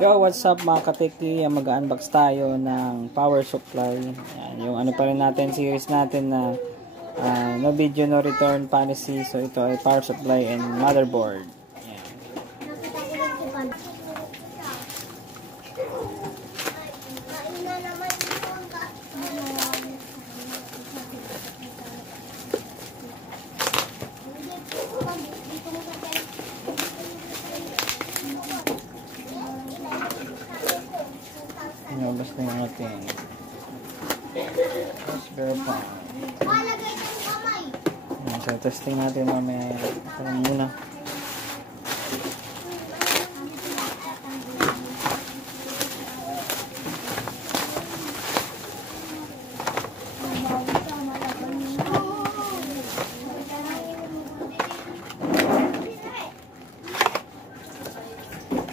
Yo, what's up mga kateki? Mag-unbox tayo ng power supply. Yan, yung ano pa rin natin, series natin na no video, no return policy. So ito ay power supply and motherboard. Yan. Basta yung ating raspberry pi. So testing natin mamaya. Ito lang muna.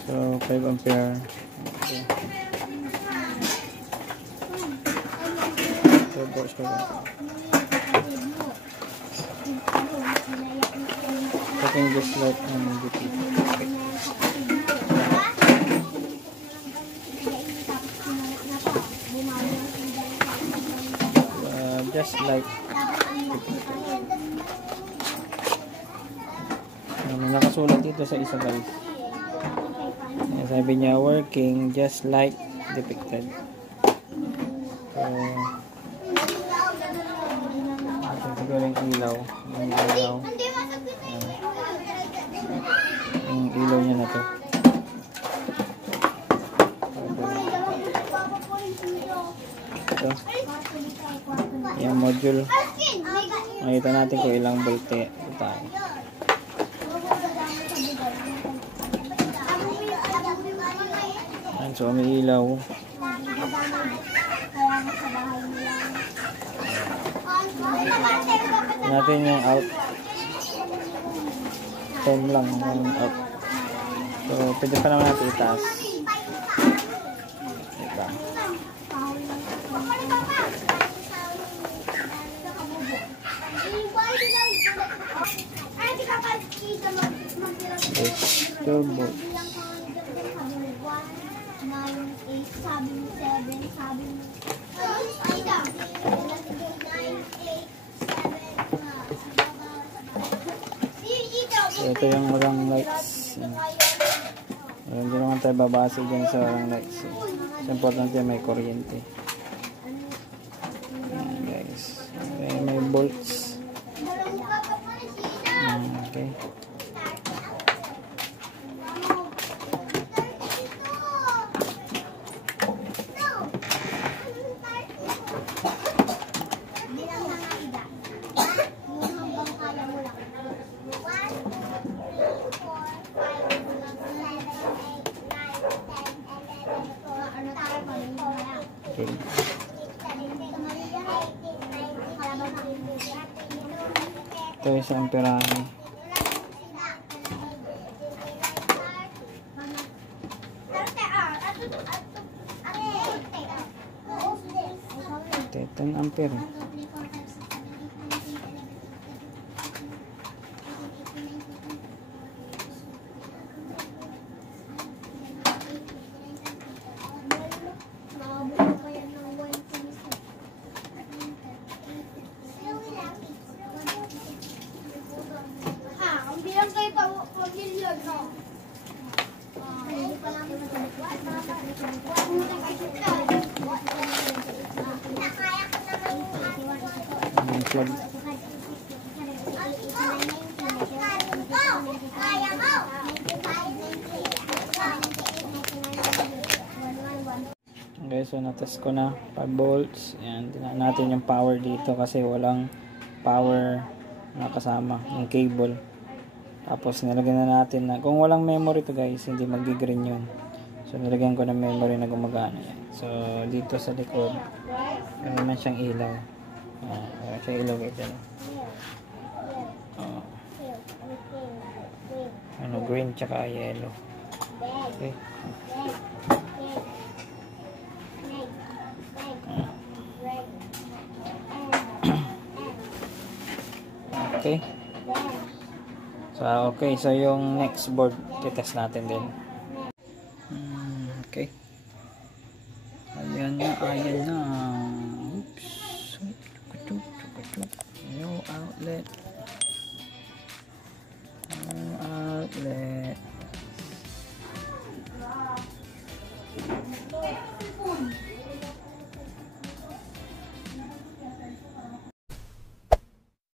So 5 ampere. Okay. Looking just like just like nakasulat dito sa isa guys. Sabi niya working just like depicted. So siguro yung ilaw. Yung ilaw niya na to. Ito. Yung module. Makita natin kung ilang volte tayo. So may ilaw. Natin yung out. 10 lang yung out. So pwede pa naman natin itaas. Diba? Turbo. So, ito yung walang lights. Hindi naman tayo babase dyan sa walang lights. So, importante may kuryente. Ayan guys. Okay, may bolts. Okay. Okay. Ito yung isang amperahe. Ito 10 ampere. Plug. Okay, so natest ko na 5 volts. Ayan, tingnan natin yung power dito kasi walang power na kasama yung cable. Tapos nilagyan na natin na kung walang memory to guys, hindi mag-green yun. So nilagyan ko ng memory na gumagana yan. So dito sa likod meron naman siyang ilaw. Siya ilaw ito. Ano, green tsaka yellow. Okay. Okay. So, okay. So, yung next board, titest natin din. Okay. Ayan na, ayan na. Oops. No outlet. No outlet.